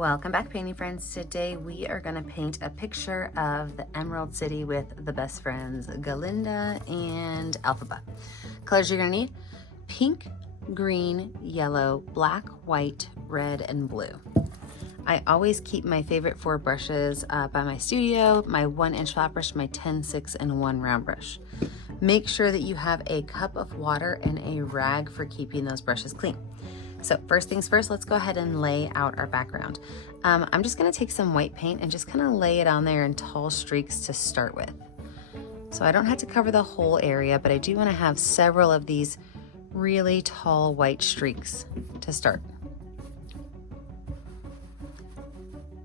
Welcome back, painting friends. Today we are going to paint a picture of the Emerald City with the best friends Galinda and Alphaba. Colors you're going to need: pink, green, yellow, black, white, red, and blue. I always keep my favorite 4 brushes by my studio: my 1-inch flat brush, my 10-6, and 1 round brush. Make sure that you have a cup of water and a rag for keeping those brushes clean. So first things first, let's go ahead and lay out our background. I'm just gonna take some white paint and just kind of lay it on there in tall streaks to start with. So I don't have to cover the whole area, but I do wanna have several of these really tall white streaks to start.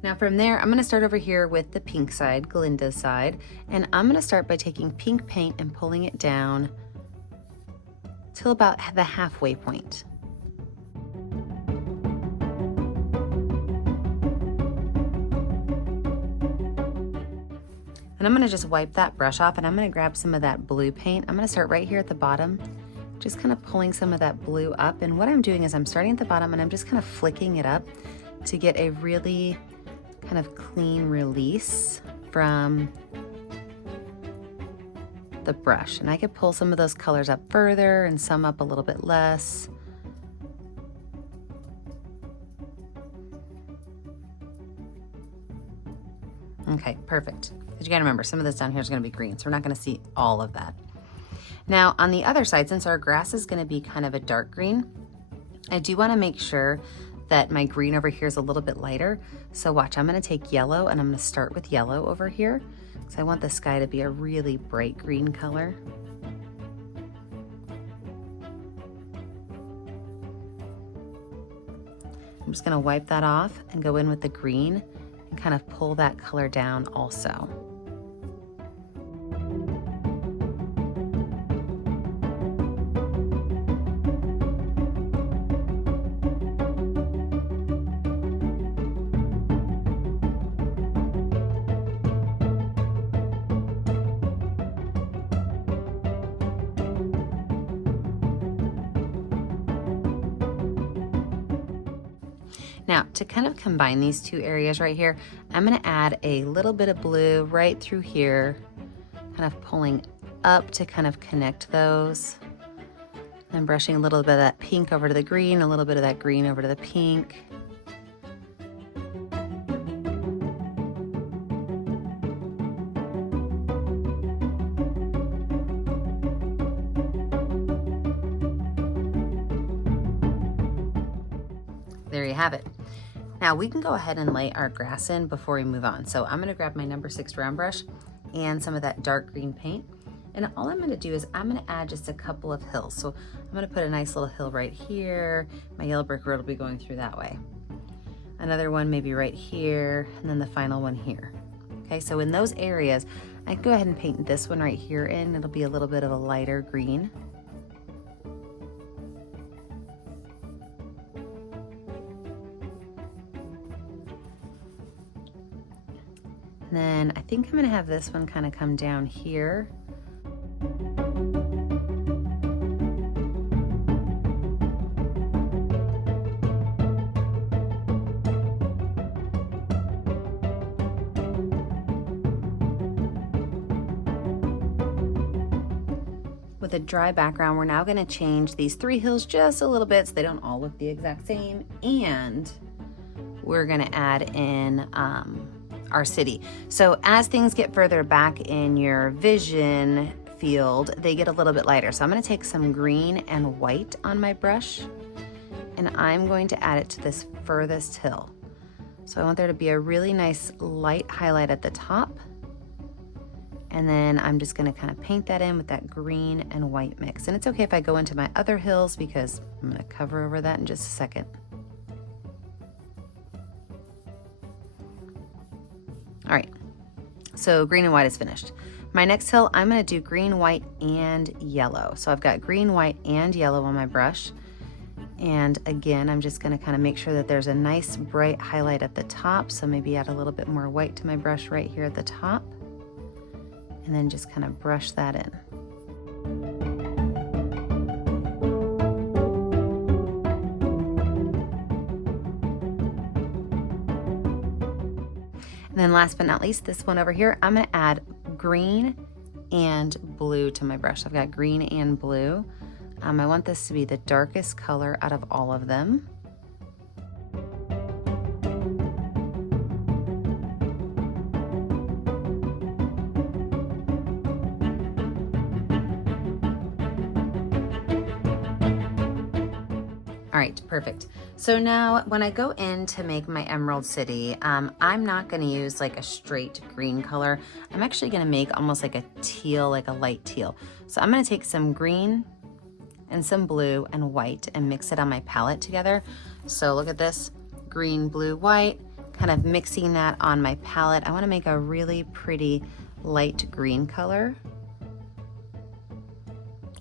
Now from there, I'm gonna start over here with the pink side, Galinda's side, and I'm gonna start by taking pink paint and pulling it down till about the halfway point. And I'm gonna just wipe that brush off, and I'm gonna grab some of that blue paint. I'm gonna start right here at the bottom, just kind of pulling some of that blue up. And what I'm doing is I'm starting at the bottom and I'm just kind of flicking it up to get a really kind of clean release from the brush. And I could pull some of those colors up further and some up a little bit less. Okay, perfect. Because you gotta remember, some of this down here is gonna be green, so we're not gonna see all of that. Now, on the other side, since our grass is gonna be kind of a dark green, I do wanna make sure that my green over here is a little bit lighter. So watch, I'm gonna take yellow and I'm gonna start with yellow over here, because I want the sky to be a really bright green color. I'm just gonna wipe that off and go in with the green and kind of pull that color down also. Now, to kind of combine these two areas right here, I'm gonna add a little bit of blue right through here, kind of pulling up to kind of connect those. And brushing a little bit of that pink over to the green, a little bit of that green over to the pink. There you have it. Now we can go ahead and lay our grass in before we move on. So I'm gonna grab my number 6 round brush and some of that dark green paint. And all I'm gonna do is I'm gonna add just a couple of hills. So I'm gonna put a nice little hill right here. My yellow brick road will be going through that way. Another one maybe right here, and then the final one here. Okay, so in those areas, I can go ahead and paint this one right here in. It'll be a little bit of a lighter green. And then I think I'm gonna have this one kind of come down here. With a dry background, we're now gonna change these 3 hills just a little bit so they don't all look the exact same. And we're gonna add in our city. So as things get further back in your vision field, they get a little bit lighter. So I'm gonna take some green and white on my brush, and I'm going to add it to this furthest hill. So I want there to be a really nice light highlight at the top. And then I'm just gonna kind of paint that in with that green and white mix. And it's okay if I go into my other hills, because I'm gonna cover over that in just a second. All right, so green and white is finished. My next hill, I'm gonna do green, white, and yellow. So I've got green, white, and yellow on my brush. And again, I'm just gonna kind of make sure that there's a nice bright highlight at the top. So maybe add a little bit more white to my brush right here at the top. And then just kind of brush that in. And then last but not least, this one over here, I'm gonna add green and blue to my brush. I've got green and blue. I want this to be the darkest color out of all of them. All right, perfect. So now when I go in to make my Emerald City, I'm not gonna use like a straight green color. I'm actually gonna make almost like a teal, like a light teal. So I'm gonna take some green and some blue and white and mix it on my palette together. So look at this, green, blue, white, kind of mixing that on my palette. I wanna make a really pretty light green color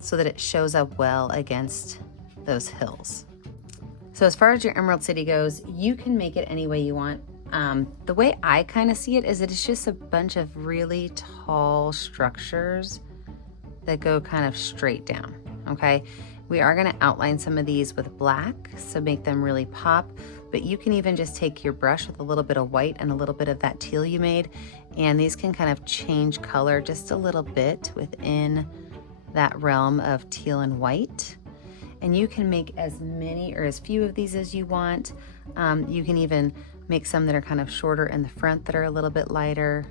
so that it shows up well against those hills. So as far as your Emerald City goes, you can make it any way you want. The way I kind of see it is that it's just a bunch of really tall structures that go kind of straight down, okay? We are gonna outline some of these with black, so make them really pop, but you can even just take your brush with a little bit of white and a little bit of that teal you made, and these can kind of change color just a little bit within that realm of teal and white. And you can make as many or as few of these as you want. You can even make some that are kind of shorter in the front that are a little bit lighter.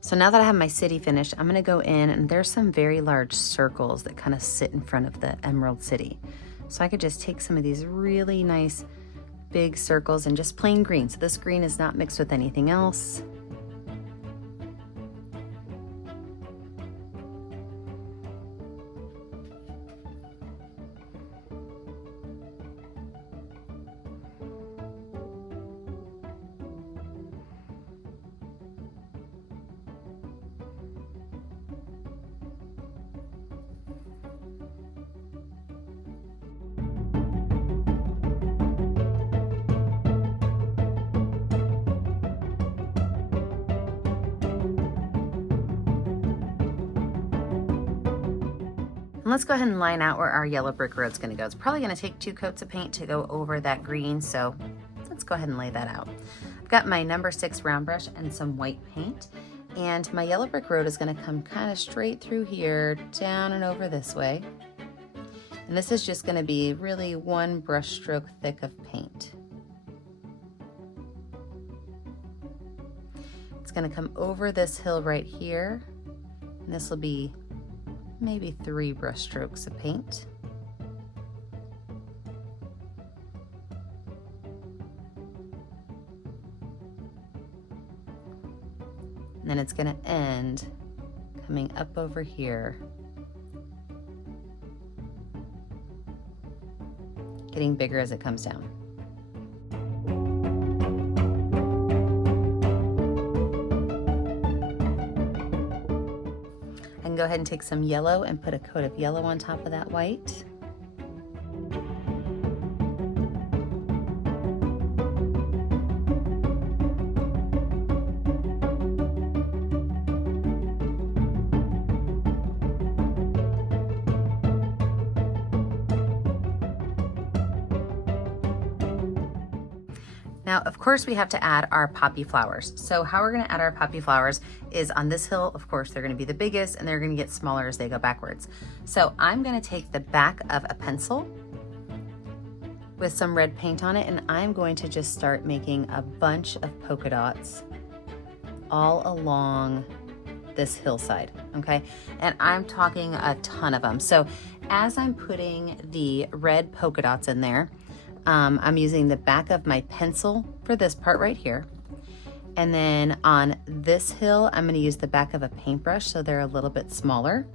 So now that I have my city finished, I'm gonna go in and there's some very large circles that kind of sit in front of the Emerald City. So I could just take some of these really nice big circles and just plain green. So this green is not mixed with anything else. And let's go ahead and line out where our yellow brick road's gonna go. It's probably gonna take 2 coats of paint to go over that green, so let's go ahead and lay that out. I've got my number 6 round brush and some white paint, and my yellow brick road is gonna come kind of straight through here, down and over this way. And this is just gonna be really 1 brush stroke thick of paint. It's gonna come over this hill right here, and this will be maybe 3 brush strokes of paint. And then it's gonna end coming up over here, getting bigger as it comes down. Go ahead and take some yellow and put a coat of yellow on top of that white. Now, of course, we have to add our poppy flowers. So how we're gonna add our poppy flowers is on this hill, of course, they're gonna be the biggest and they're gonna get smaller as they go backwards. So I'm gonna take the back of a pencil with some red paint on it, and I'm going to just start making a bunch of polka dots all along this hillside, okay? And I'm talking a ton of them. So as I'm putting the red polka dots in there, I'm using the back of my pencil for this part right here. And then on this hill, I'm gonna use the back of a paintbrush so they're a little bit smaller.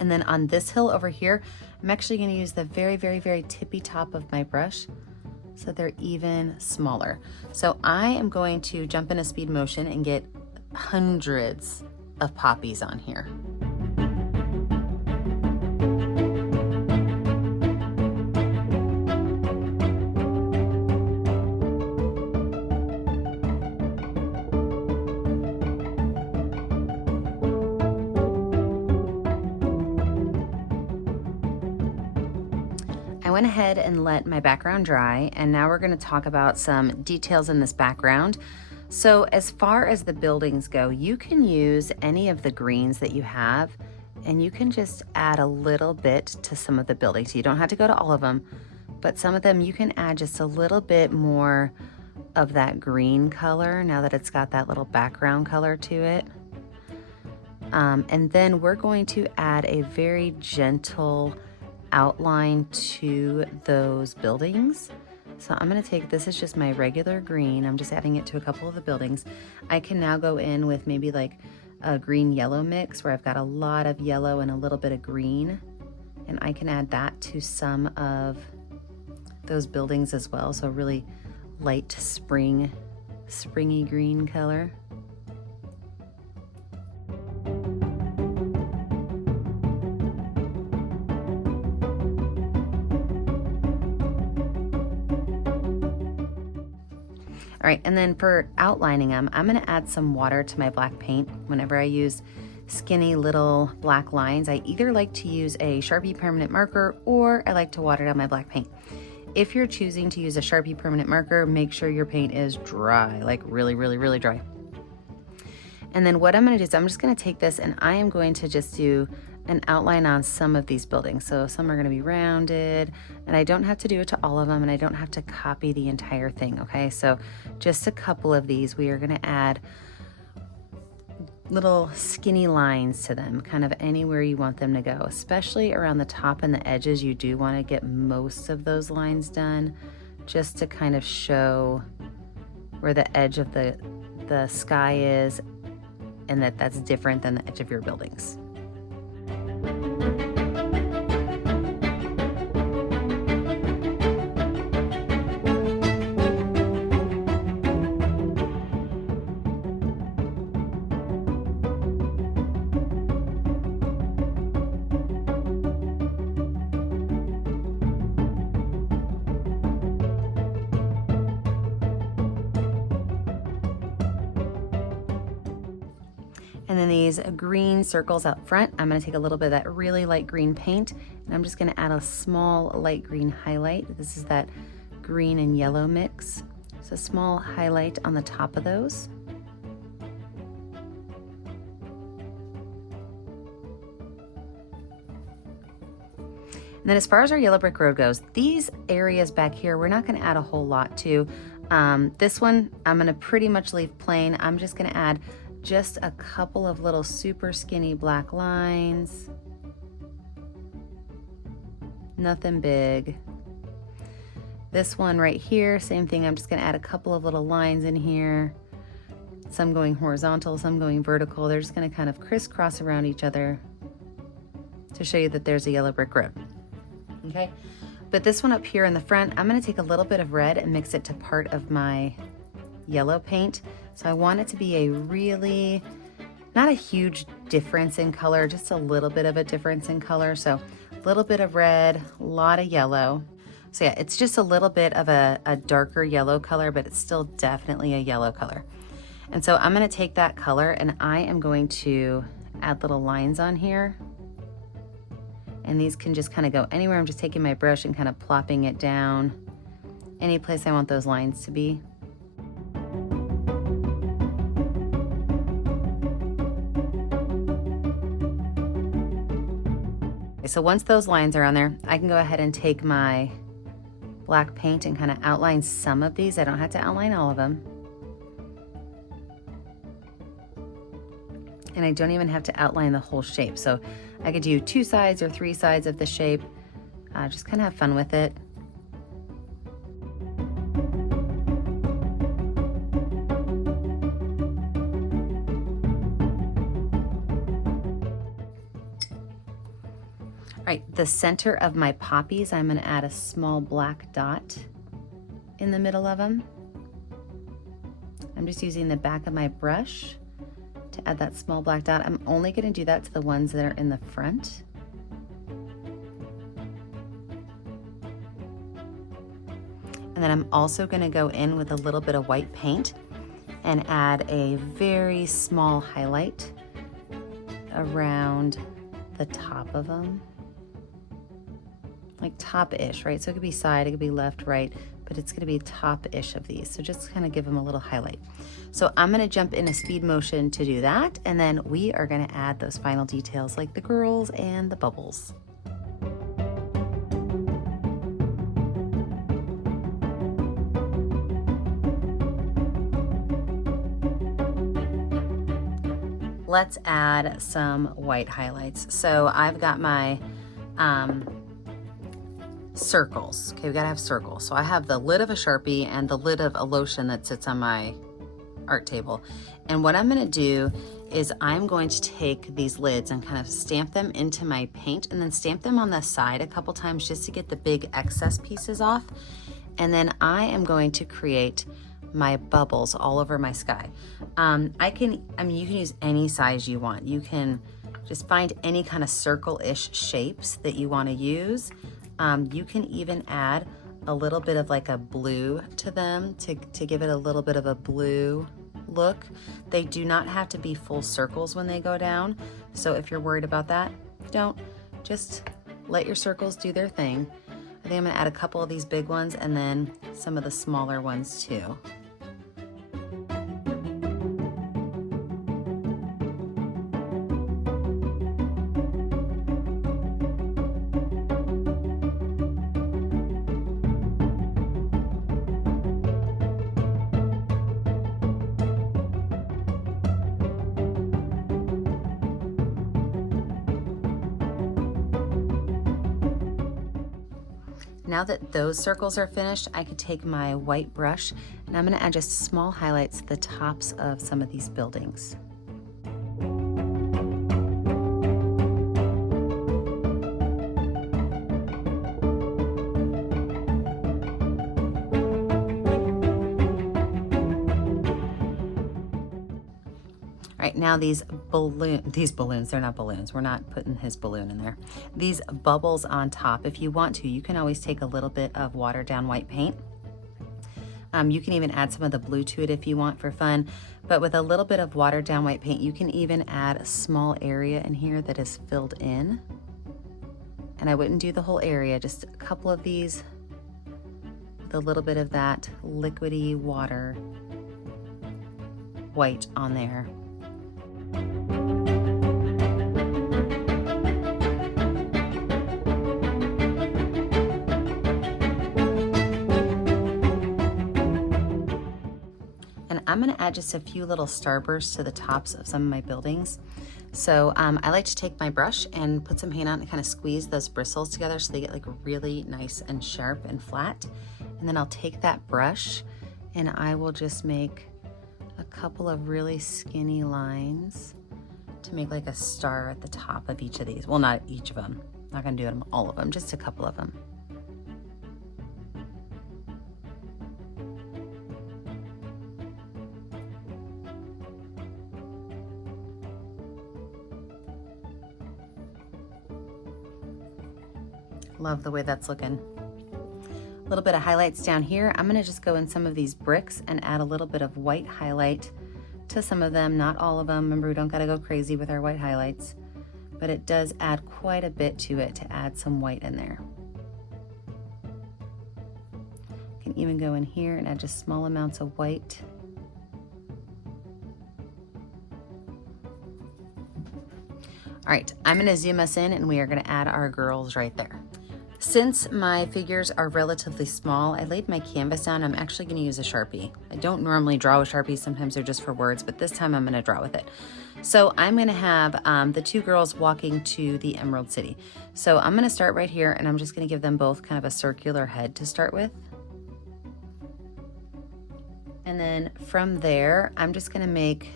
And then on this hill over here, I'm actually gonna use the very, very, very tippy top of my brush so they're even smaller. So I am going to jump in a speed motion and get hundreds of poppies on here. I went ahead and let my background dry, and now we're going to talk about some details in this background. So as far as the buildings go, you can use any of the greens that you have, and you can just add a little bit to some of the buildings. You don't have to go to all of them, but some of them you can add just a little bit more of that green color now that it's got that little background color to it. And then we're going to add a very gentle outline to those buildings. So I'm going to take, this is just my regular green, I'm just adding it to a couple of the buildings. I can now go in with maybe like a green yellow mix where I've got a lot of yellow and a little bit of green, and I can add that to some of those buildings as well. So really light springy green color. All right, and then for outlining them, I'm gonna add some water to my black paint. Whenever I use skinny little black lines, I either like to use a Sharpie permanent marker or I like to water down my black paint. If you're choosing to use a Sharpie permanent marker, make sure your paint is dry, like really, really, really dry. And then what I'm gonna do is I'm just gonna take this and I am going to just do an outline on some of these buildings. So some are gonna be rounded, and I don't have to do it to all of them, and I don't have to copy the entire thing, okay? So just a couple of these, we are gonna add little skinny lines to them, kind of anywhere you want them to go, especially around the top and the edges. You do wanna get most of those lines done just to kind of show where the edge of the sky is, and that's different than the edge of your buildings. And then these green circles out front, I'm gonna take a little bit of that really light green paint, and I'm just gonna add a small light green highlight. This is that green and yellow mix. So a small highlight on the top of those. And then as far as our yellow brick road goes, these areas back here, we're not gonna add a whole lot to. This one, I'm gonna pretty much leave plain. I'm just gonna add just a couple of little super skinny black lines. Nothing big. This one right here, same thing. I'm just gonna add a couple of little lines in here. Some going horizontal, some going vertical. They're just gonna kind of crisscross around each other to show you that there's a yellow brick road. Okay, but this one up here in the front, I'm gonna take a little bit of red and mix it to part of my yellow paint. So I want it to be a really, not a huge difference in color, just a little bit of a difference in color. So a little bit of red, a lot of yellow. So yeah, it's just a little bit of a darker yellow color, but it's still definitely a yellow color. And so I'm gonna take that color and I am going to add little lines on here. And these can just kind of go anywhere. I'm just taking my brush and kind of plopping it down any place I want those lines to be. So once those lines are on there, I can go ahead and take my black paint and kind of outline some of these. I don't have to outline all of them. And I don't even have to outline the whole shape. So I could do 2 sides or 3 sides of the shape. Just kind of have fun with it. All right, the center of my poppies, I'm gonna add a small black dot in the middle of them. I'm just using the back of my brush to add that small black dot. I'm only gonna do that to the ones that are in the front. And then I'm also gonna go in with a little bit of white paint and add a very small highlight around the top of them. Like top-ish, right? So it could be side, it could be left, right, but it's gonna be top-ish of these. So just kind of give them a little highlight. So I'm gonna jump in a speed motion to do that, and then we are gonna add those final details like the girls and the bubbles. Let's add some white highlights. So I've got my circles. Okay, we gotta have circles. So I have the lid of a Sharpie and the lid of a lotion that sits on my art table. And what I'm gonna do is I'm going to take these lids and kind of stamp them into my paint and then stamp them on the side a couple times just to get the big excess pieces off. And then I am going to create my bubbles all over my sky. You can use any size you want. You can just find any kind of circle-ish shapes that you want to use. You can even add a little bit of like a blue to them to give it a little bit of a blue look. They do not have to be full circles when they go down. So if you're worried about that, don't. Just let your circles do their thing. I think I'm gonna add a couple of these big ones and then some of the smaller ones too. Now that those circles are finished, I could take my white brush and I'm gonna add just small highlights to the tops of some of these buildings. All right, now these balloons, they're not balloons. We're not putting his balloon in there. These bubbles on top, if you want to, you can always take a little bit of watered down white paint. You can even add some of the blue to it if you want for fun, but with a little bit of watered down white paint, you can even add a small area in here that is filled in. And I wouldn't do the whole area, just a couple of these with a little bit of that liquidy water white on there. And I'm gonna add just a few little starbursts to the tops of some of my buildings. So I like to take my brush and put some paint on and kind of squeeze those bristles together so they get like really nice and sharp and flat. And then I'll take that brush and I will just make a couple of really skinny lines to make like a star at the top of each of these. Well, not each of them. Not gonna do them all of them, just a couple of them. Love the way that's looking. A little bit of highlights down here. I'm gonna just go in some of these bricks and add a little bit of white highlight to some of them, not all of them. Remember, we don't gotta go crazy with our white highlights, but it does add quite a bit to it to add some white in there. You can even go in here and add just small amounts of white. All right, I'm gonna zoom us in and we are gonna add our girls right there. Since my figures are relatively small, I laid my canvas down. I'm actually gonna use a Sharpie. I don't normally draw with Sharpies, sometimes they're just for words, but this time I'm gonna draw with it. So I'm gonna have the two girls walking to the Emerald City. So I'm gonna start right here and I'm just gonna give them both kind of a circular head to start with. And then from there, I'm just gonna make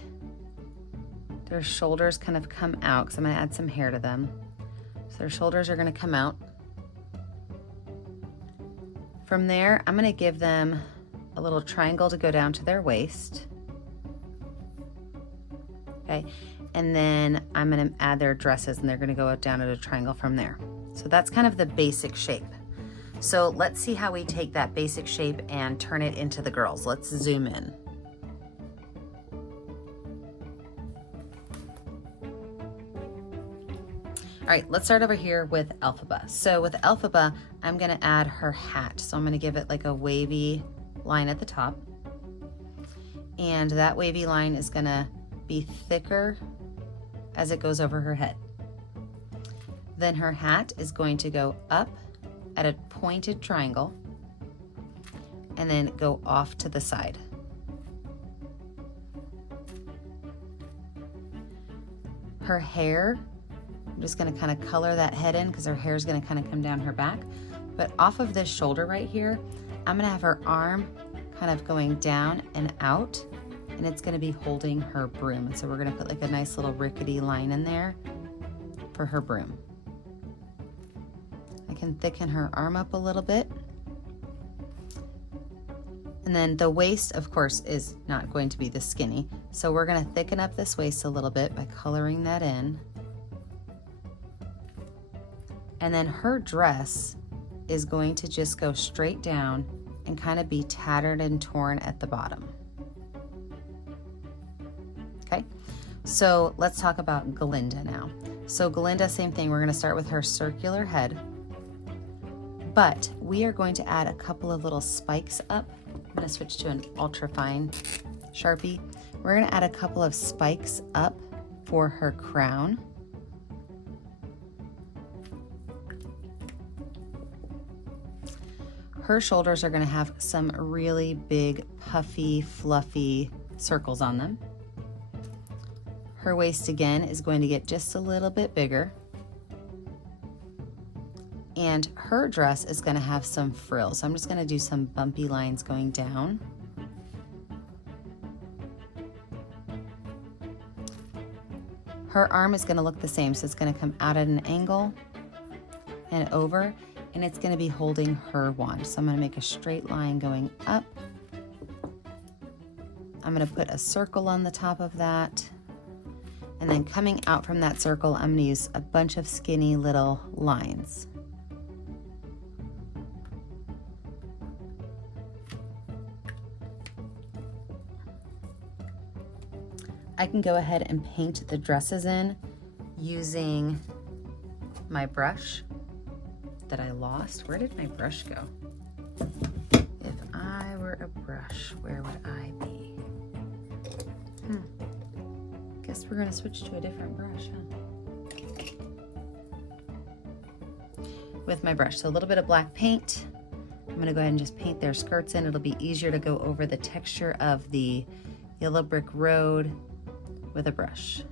their shoulders kind of come out because I'm gonna add some hair to them. So their shoulders are gonna come out. From there, I'm gonna give them a little triangle to go down to their waist. Okay, and then I'm gonna add their dresses and they're gonna go down at a triangle from there. So that's kind of the basic shape. So let's see how we take that basic shape and turn it into the girls. Let's zoom in. All right, let's start over here with Elphaba. So with Elphaba, I'm gonna add her hat. So I'm gonna give it like a wavy line at the top. And that wavy line is gonna be thicker as it goes over her head. Then her hat is going to go up at a pointed triangle and then go off to the side. Her hair, I'm just gonna kind of color that head in because her hair is gonna kind of come down her back. But off of this shoulder right here, I'm gonna have her arm kind of going down and out, and it's gonna be holding her broom. And so we're gonna put like a nice little rickety line in there for her broom. I can thicken her arm up a little bit. And then the waist, of course, is not going to be this skinny. So we're gonna thicken up this waist a little bit by coloring that in. And then her dress is going to just go straight down and kind of be tattered and torn at the bottom. Okay, so let's talk about Galinda now. So Galinda, same thing, we're gonna start with her circular head, but we are going to add a couple of little spikes up. I'm gonna switch to an ultra fine Sharpie. We're gonna add a couple of spikes up for her crown. Her shoulders are gonna have some really big, puffy, fluffy circles on them. Her waist again is going to get just a little bit bigger. And her dress is gonna have some frills. So I'm just gonna do some bumpy lines going down. Her arm is gonna look the same. So it's gonna come out at an angle and over, and it's gonna be holding her wand. So I'm gonna make a straight line going up. I'm gonna put a circle on the top of that. And then coming out from that circle, I'm gonna use a bunch of skinny little lines. I can go ahead and paint the dresses in using my brush that I lost. Where did my brush go? If I were a brush, where would I be? Guess we're gonna switch to a different brush, huh? With my brush, so a little bit of black paint. I'm gonna go ahead and just paint their skirts in. It'll be easier to go over the texture of the yellow brick road with a brush.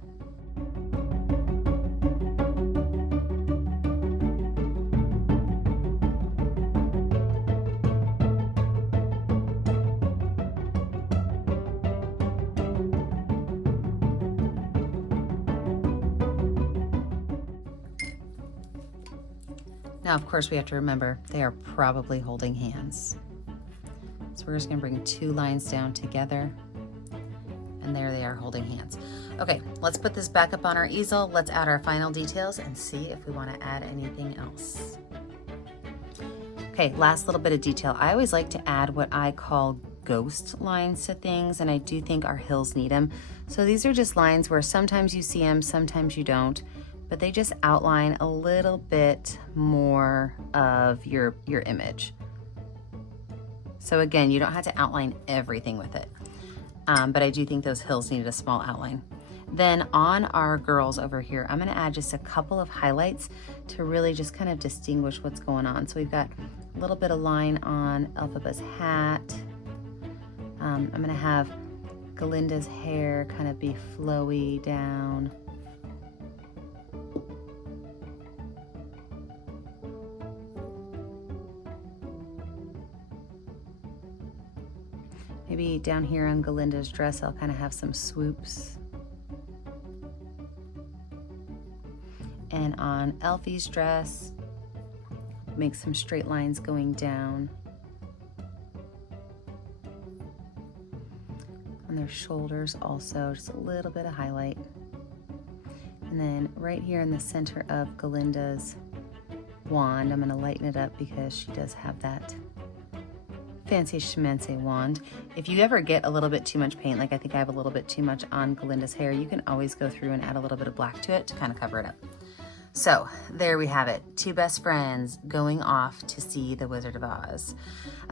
Now, of course, we have to remember they are probably holding hands. So we're just gonna bring two lines down together, and there they are holding hands. Okay, let's put this back up on our easel. Let's add our final details and see if we wanna add anything else. Okay, last little bit of detail. I always like to add what I call ghost lines to things, and I do think our hills need them. So these are just lines where sometimes you see them, sometimes you don't, but they just outline a little bit more of your image. So again, you don't have to outline everything with it, but I do think those hills needed a small outline. Then on our girls over here, I'm gonna add just a couple of highlights to really just kind of distinguish what's going on. So we've got a little bit of line on Elphaba's hat. I'm gonna have Galinda's hair kind of be flowy down. Maybe down here on Galinda's dress, I'll kind of have some swoops. And on Elfie's dress, make some straight lines going down. On their shoulders also, just a little bit of highlight. And then right here in the center of Galinda's wand, I'm gonna lighten it up because she does have that fancy schmancy wand. If you ever get a little bit too much paint, like I think I have a little bit too much on Galinda's hair, you can always go through and add a little bit of black to it to kind of cover it up. So there we have it, two best friends going off to see the Wizard of Oz.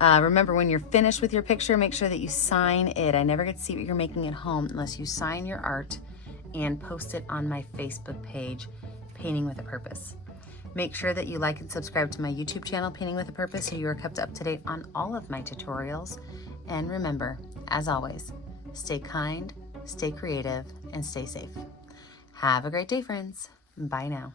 Remember, when you're finished with your picture, make sure that you sign it. I never get to see what you're making at home unless you sign your art and post it on my Facebook page, Painting with a Purpose. Make sure that you like and subscribe to my YouTube channel, Painting with a Purpose, so you are kept up to date on all of my tutorials. And remember, as always, stay kind, stay creative, and stay safe. Have a great day, friends. Bye now.